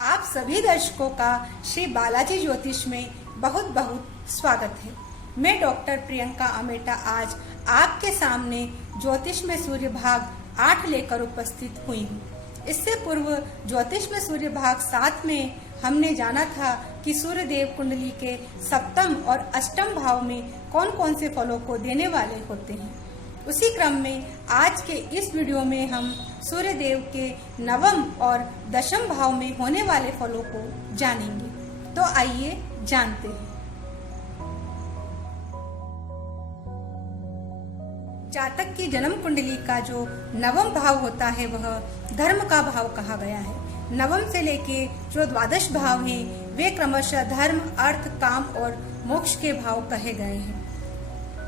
आप सभी दर्शकों का श्री बालाजी ज्योतिष में बहुत बहुत स्वागत है। मैं डॉक्टर प्रियंका अमेटा आज आपके सामने ज्योतिष में सूर्य भाग 8 लेकर उपस्थित हुई हूँ। इससे पूर्व ज्योतिष में सूर्य भाग 7 में हमने जाना था कि सूर्य देव कुंडली के सप्तम और अष्टम भाव में कौन कौन से फलों को देने वाले होते हैं। उसी क्रम में आज के इस वीडियो में हम सूर्य देव के नवम और दशम भाव में होने वाले फलों को जानेंगे। तो आइए जानते हैं। जातक की जन्म कुंडली का जो नवम भाव होता है वह धर्म का भाव कहा गया है। नवम से लेके जो द्वादश भाव हैं वे क्रमशः धर्म, अर्थ, काम और मोक्ष के भाव कहे गए हैं।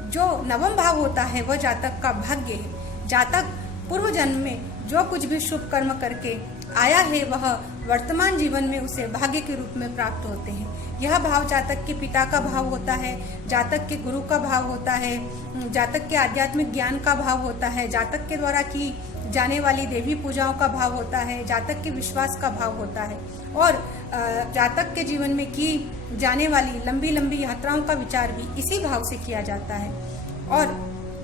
जो नवम भाव होता है वह जातक का भाग्य है। जातक पूर्व जन्म में जो कुछ भी शुभ कर्म करके आया है वह वर्तमान जीवन में उसे भाग्य के रूप में प्राप्त होते हैं। यह भाव जातक के पिता का भाव होता है, जातक के गुरु का भाव होता है, जातक के आध्यात्मिक ज्ञान का भाव होता है, जातक के द्वारा की जाने वाली देवी पूजाओं का भाव होता है, जातक के विश्वास का भाव होता है और जातक के जीवन में की जाने वाली लंबी लंबी यात्राओं का विचार भी इसी भाव से किया जाता है। और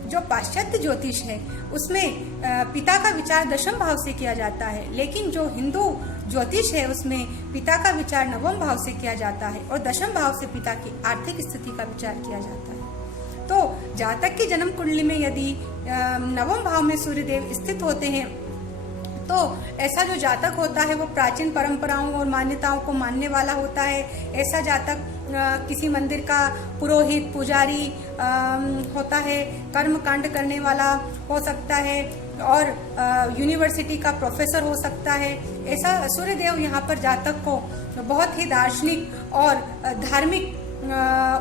जो पाश्चात्य ज्योतिष है उसमें पिता का विचार दशम भाव से किया जाता है, लेकिन जो हिंदू ज्योतिष है उसमें पिता का विचार नवम भाव से किया जाता है और दशम भाव से पिता की आर्थिक स्थिति का विचार किया जाता है। तो जातक की जन्म कुंडली में यदि नवम भाव में सूर्यदेव स्थित होते हैं तो ऐसा जो जातक होता है वो प्राचीन परंपराओं और मान्यताओं को मानने वाला होता है। ऐसा जातक किसी मंदिर का पुरोहित, पुजारी होता है, कर्म कांड करने वाला हो सकता है और यूनिवर्सिटी का प्रोफेसर हो सकता है। ऐसा सूर्यदेव यहाँ पर जातक को बहुत ही दार्शनिक और धार्मिक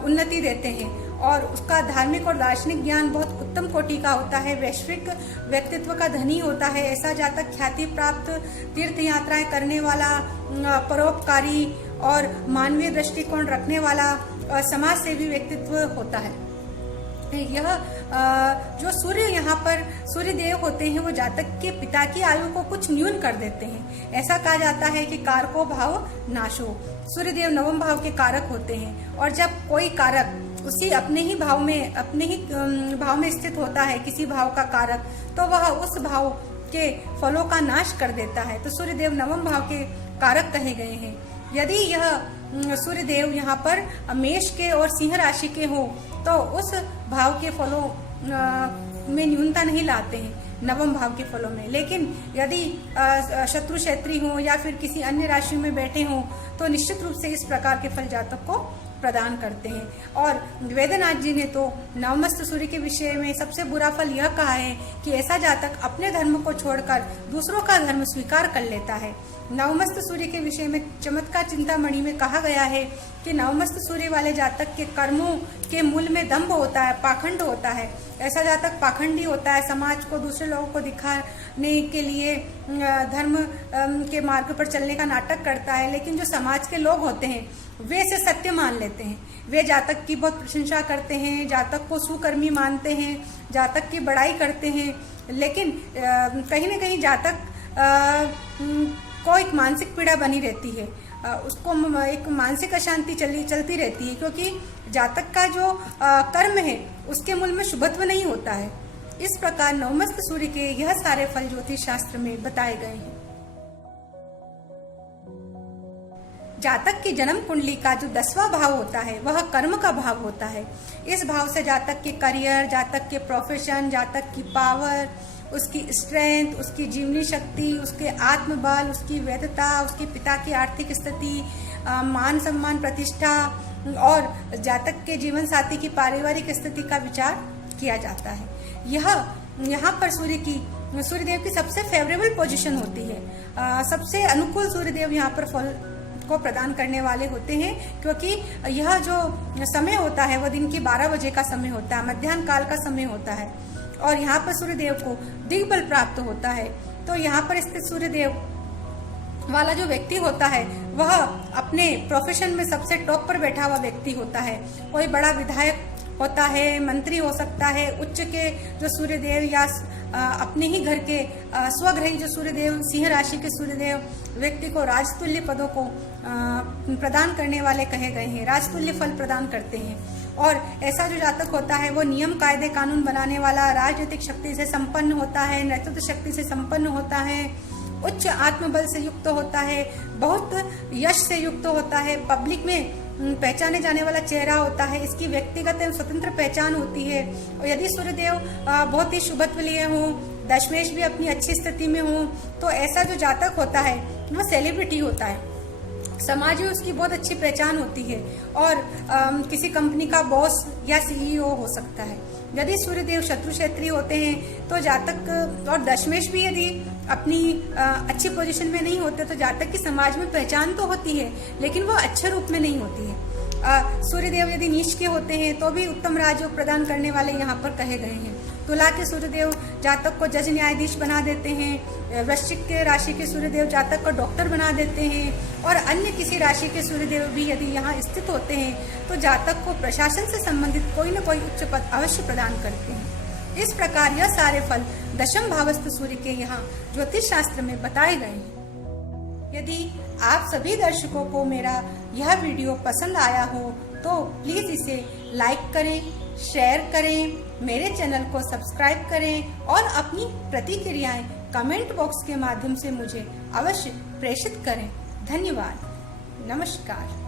उन्नति देते हैं और उसका धार्मिक और दार्शनिक ज्ञान बहुत उत्तम कोटि का होता है। वैश्विक व्यक्तित्व का धनी होता है। ऐसा जातक ख्याति प्राप्त, तीर्थ यात्राएं करने वाला, परोपकारी और मानवीय दृष्टिकोण रखने वाला समाज सेवी व्यक्तित्व होता है। यह जो सूर्य यहाँ पर सूर्य देव होते हैं वो जातक के पिता की आयु को कुछ न्यून कर देते हैं। ऐसा कहा जाता है कि कारको भाव नाशो। सूर्य देव नवम भाव के कारक होते हैं और जब कोई कारक उसी अपने ही भाव में स्थित होता है, किसी भाव का कारक, तो वह उस भाव के फलों का नाश कर देता है। तो सूर्यदेव नवम भाव के कारक कहे गए हैं। यदि यह सूर्यदेव यहाँ पर मेष के और सिंह राशि के हो तो उस भाव के फलों में न्यूनता नहीं लाते हैं नवम भाव के फलों में। लेकिन यदि शत्रु क्षेत्री हो या फिर किसी अन्य राशि में बैठे हों तो निश्चित रूप से इस प्रकार के फल जातक को प्रदान करते हैं। और वेदनाथ जी ने तो नवमस्त सूर्य के विषय में सबसे बुरा फल यह कहा है कि ऐसा जातक अपने धर्म को छोड़कर दूसरों का धर्म स्वीकार कर लेता है। नवमस्त सूर्य के विषय में चमत्कार चिंतामणि में कहा गया है कि नवमस्त सूर्य वाले जातक के कर्मों के मूल में दंभ होता है, पाखंड होता है। ऐसा जातक पाखंडी होता है, समाज को, दूसरे लोगों को दिखाने के लिए धर्म के मार्ग पर चलने का नाटक करता है। लेकिन जो समाज के लोग होते हैं वे इसे सत्य मान लेते हैं। वे जातक की बहुत प्रशंसा करते हैं, जातक को सुकर्मी मानते हैं, जातक की बड़ाई करते हैं। लेकिन कहीं न कहीं जातक को एक मानसिक पीड़ा बनी रहती है, उसको एक मानसिक अशांति चलती रहती है, क्योंकि जातक का जो कर्म है उसके मूल में शुभत्व नहीं होता है। इस प्रकार नवमस्त सूर्य के यह सारे फल ज्योतिष शास्त्र में बताए गए हैं। जातक की जन्म कुंडली का जो 10वां भाव होता है वह कर्म का भाव होता है। इस भाव से जातक के करियर, जातक के प्रोफेशन, जातक की पावर, उसकी स्ट्रेंथ, उसकी जीवनी शक्ति, उसके आत्मबल, उसकी वैधता, उसके पिता की आर्थिक स्थिति, मान सम्मान, प्रतिष्ठा और जातक के जीवन साथी की पारिवारिक स्थिति का विचार किया जाता है। यहाँ पर सूर्यदेव की सबसे फेवरेबल पोजीशन होती है। सबसे अनुकूल सूर्यदेव यहाँ पर फल को प्रदान करने वाले होते हैं, क्योंकि यह जो समय होता है वह दिन के 12 बजे का समय होता है, मध्याह्न काल का समय होता है और यहाँ पर सूर्यदेव को दिग्बल प्राप्त होता है। तो यहाँ पर स्थित सूर्यदेव वाला जो व्यक्ति होता है वह अपने प्रोफेशन में सबसे टॉप पर बैठा हुआ व्यक्ति होता है। कोई बड़ा विधायक होता है, मंत्री हो सकता है, उच्च के जो सूर्यदेव या अपने ही घर के स्वग्रही जो सूर्यदेव, सिंह राशि के सूर्यदेव व्यक्ति को राजतुल्य पदों को प्रदान करने वाले कहे गए हैं, राजतुल्य फल प्रदान करते हैं। और ऐसा जो जातक होता है वो नियम कायदे कानून बनाने वाला, राजनीतिक शक्ति से संपन्न होता है, नेतृत्व शक्ति से संपन्न होता है, उच्च आत्मबल से युक्त होता है, बहुत यश से युक्त होता है, पब्लिक में पहचाने जाने वाला चेहरा होता है, इसकी व्यक्तिगत एवं स्वतंत्र पहचान होती है। और यदि सूर्यदेव बहुत ही शुभत्व लिए हों, दशमेश भी अपनी अच्छी स्थिति में हो, तो ऐसा जो जातक होता है वो सेलिब्रिटी होता है, समाज में उसकी बहुत अच्छी पहचान होती है और किसी कंपनी का बॉस या सीईओ हो सकता है। यदि सूर्यदेव शत्रु क्षेत्रीय होते हैं तो जातक, और दशमेश भी यदि अपनी अच्छी पोजीशन में नहीं होते तो जातक की समाज में पहचान तो होती है लेकिन वो अच्छे रूप में नहीं होती है। सूर्यदेव यदि नीच के होते हैं तो भी उत्तम राजयोग प्रदान करने वाले यहाँ पर कहे गए हैं। तुला के सूर्यदेव जातक को जज न्यायाधीश बना देते हैं, वृश्चिक के राशि के सूर्यदेव जातक को डॉक्टर बना देते हैं, और अन्य किसी राशि के सूर्यदेव भी यदि यहाँ स्थित होते हैं तो जातक को प्रशासन से संबंधित कोई न कोई उच्च पद अवश्य प्रदान करते हैं। इस प्रकार यह सारे फल दशम भावस्थ सूर्य के यहाँ ज्योतिष शास्त्र में बताए गए हैं। यदि आप सभी दर्शकों को मेरा यह वीडियो पसंद आया हो तो प्लीज़ इसे लाइक करें, शेयर करें, मेरे चैनल को सब्सक्राइब करें और अपनी प्रतिक्रियाएं कमेंट बॉक्स के माध्यम से मुझे अवश्य प्रेषित करें। धन्यवाद। नमस्कार।